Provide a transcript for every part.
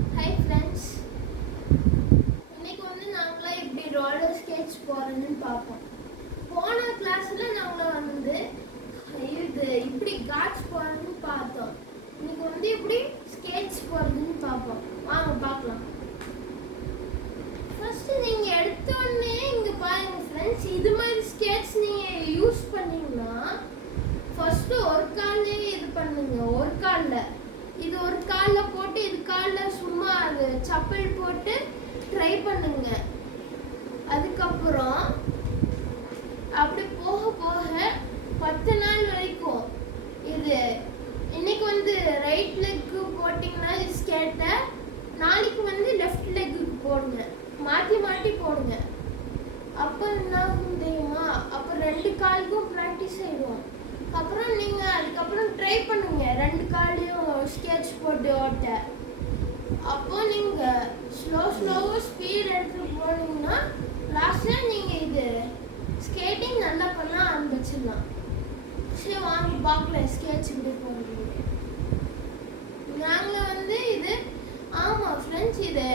Hi friends, இன்னைக்கு நாங்களாம் எப்படி ரோலர் ஸ்கேட்ஸ் போகிறதுன்னு பார்ப்போம். போன கிளாஸில் நாங்கள் இது இப்படி காட்ஸ் போகிறதுன்னு பார்த்தோம். இன்னைக்கு எப்படி ஸ்கேட்ஸ் போகிறதுன்னு பார்ப்போம். வாங்க பார்க்கலாம். ஃபர்ஸ்ட் நீங்கள் எடுத்தோடனே இங்கே பாருங்கள் ஃப்ரெண்ட்ஸ், இது மாதிரி ஸ்கேட்ஸ் நீங்கள் யூஸ் பண்ணீங்கன்னா ஃபர்ஸ்ட் ஒரு கால்லே இது பண்ணுங்க. ஒரு காலில் இது ஒரு காலில் போட்டு இது காலில் சும்மா அது சப்பல் போட்டு ட்ரை பண்ணுங்க. அதுக்கப்புறம் அப்படி போக போக 10 நாள் வரைக்கும் இது இன்னைக்கு ரைட் லெக்கு போட்டிங்கன்னா ஸ்கேட்டை நாளைக்கு லெஃப்ட் லெக்குக்கு போடுங்க. மாற்றி மாற்றி போடுங்க. அப்போ என்ன ஆகும் தெரியுமா? அப்போ 2 காலுக்கும் ப்ராக்டிஸ் ஆயிடும். அப்புறம் நீங்கள் அதுக்கப்புறம் ட்ரை பண்ணுங்க 2 காலையும் ஸ்கெட்ச் போட்டு ஓட்ட. அப்போ நீங்கள் ஸ்லோவாக ஸ்பீட் எடுத்துகிட்டு போனீங்கன்னா லாஸ்ட்டில் நீங்கள் இது ஸ்கேட்டிங் நல்லா பண்ண ஆரம்பிச்சிடலாம். சரி வாங்க பார்க்கலாம் ஸ்கெட்ச் இப்படி போடுறது. நாங்கள் இது ஆமாம் ஃப்ரெண்ட்ஸ், இது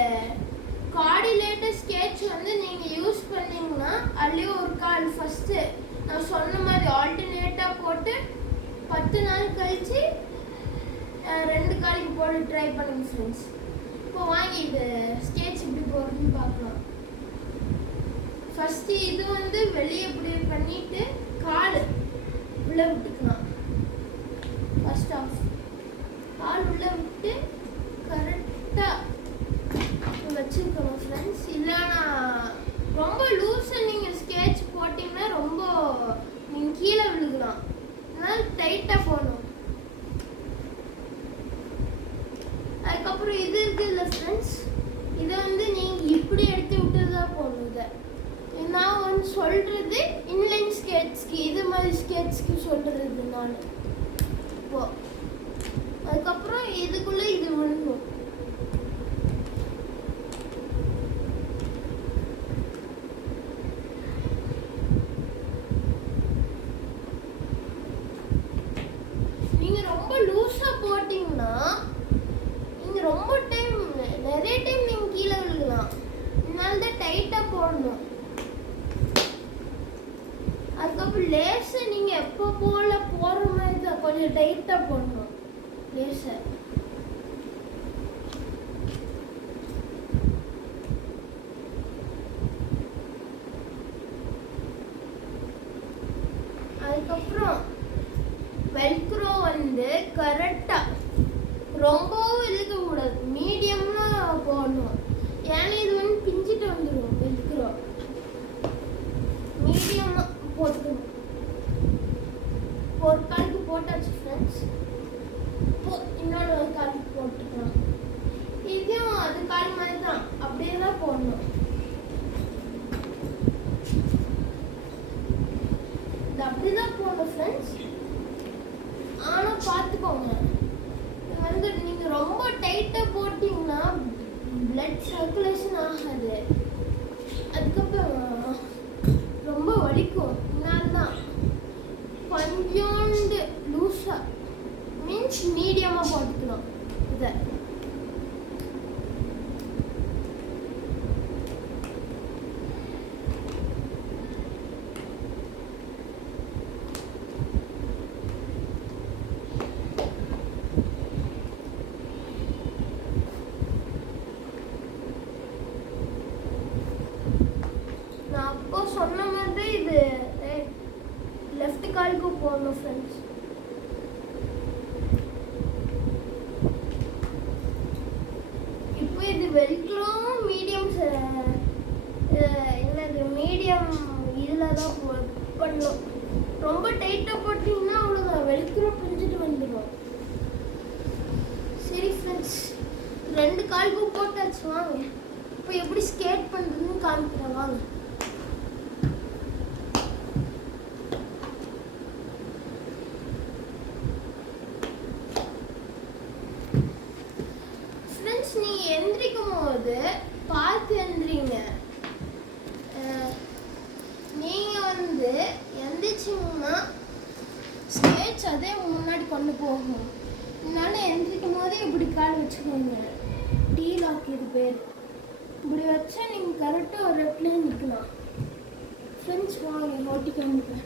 கோஆர்டினேட்டர் ஸ்கெட்ச் நீங்கள் யூஸ் பண்ணீங்கன்னா அதுலேயும் ஒரு கால் ஃபஸ்ட்டு நான் சொன்ன மாதிரி ஆல்டர்னேட்டாக போட்டு 10 நாள் கழித்து 2 காலுக்கு போட்டு ட்ரை பண்ணுங்க ஃப்ரெண்ட்ஸ். இப்போ வாங்கி இது ஸ்கெட்ச் இப்படி போடுறதுன்னு பார்க்கலாம். ஃபஸ்ட்டு இது வெளியே இப்படி பண்ணிவிட்டு கால் உள்ளே விட்டுக்கலாம். ஃபர்ஸ்ட் ஆஃப் கால் உள்ளே விட்டு கரெக்டாக வச்சுருக்கணும் ஃப்ரெண்ட்ஸ். இல்லைன்னா ரொம்ப லூஸாக நீங்கள் ஸ்கெட்ச் போட்டிங்கன்னா ரொம்ப நீங்கள் கீழே விழுகலாம். அதனால டைட்டாக போகணும். அதுக்கப்புறம் இது இருக்குதுல்ல ஃப்ரெண்ட்ஸ், இதை நீங்கள் இப்படி எடுத்து விட்டு தான் போகணும். இதை நான் சொல்கிறது இன்லைன் ஸ்கெட்ச்க்கு, இது மாதிரி ஸ்கெட்ச்க்கு சொல்கிறது நான். இப்போ அதுக்கப்புறம் இதுக்குள்ளே இது விழுணும். போட்டிங்கன்னா நீங்கள் ரொம்ப நிறைய டைம் நீங்கள் கீழே விழுகலாம். இதனால தான் டைட்டாக போடணும். அதுக்கப்புறம் லேஸை நீங்கள் எப்போ போல போடுற மாதிரி தான் கொஞ்சம் டைட்டாக போடணும் லேஸை. அதுக்கப்புறம் வெல்க்ரோ கரெக்டாக ரொம்பவும் இழுக்கக்கூடாது, மீடியமாக போடணும். ஏன்னா இது பிஞ்சிட்டு வந்துடும். வெல்க்ரோ மீடியமாக போட்டுக்கணும். ஒரு காலுக்கு போட்டாச்சு ஃப்ரெண்ட்ஸ். இப்போ இன்னொரு காலுக்கு போட்டுக்கலாம். இதையும் அது கால் மாதிரி தான் அப்படியே தான் போடணும். இது அப்படி தான் போடணும் ஃப்ரெண்ட்ஸ். ஆனால் பார்த்துக்கோங்க, நீங்கள் ரொம்ப டைட்டாக போட்டிங்கன்னா பிளட் சர்க்குலேஷன் ஆகாது. அதுக்கப்புறம் ரொம்ப வலிக்கும். இதனால தான் கொஞ்சோண்டு லூஸாக மீன்ஸ் மீடியமாக போட்டுக்கணும். இதை சொன்ன மாதிரி இது லெஃப்ட் காலுக்கு போகணும் ஃப்ரெண்ட்ஸ். இப்போ இது வெல்க்ரோ மீடியம் என்னது மீடியம் இதில் தான் பண்ணணும். ரொம்ப டைட்டாக போட்டிங்கன்னா அவ்வளோதான், வெல்க்ரோ பிரிஞ்சுட்டு வந்துடும். சரி ஃப்ரெண்ட்ஸ், 2 காலுக்கு போட்டாச்சு. வாங்க இப்போ எப்படி ஸ்கேட் பண்ணுறதுன்னு காமிக்கிறேன். வாங்க. நீங்கள் எந்திரிக்கும் போது பார்த்து எந்திரிங்க. நீங்கள் எந்திரிச்சிங்கன்னா ஸ்கேட்ச் அதே முன்னாடி கொண்டு போகும். அதனால எந்திரிக்கும் போதே இப்படி கால் வச்சுக்கோங்க. டீல இதுக்கு பேர். இப்படி வச்சா நீங்கள் கரெக்டாக ஒரு இடத்துல நிற்கலாம். ஃப்ரெண்ட்ஸ் வாங்க ஓட்டி காமிப்பேன்.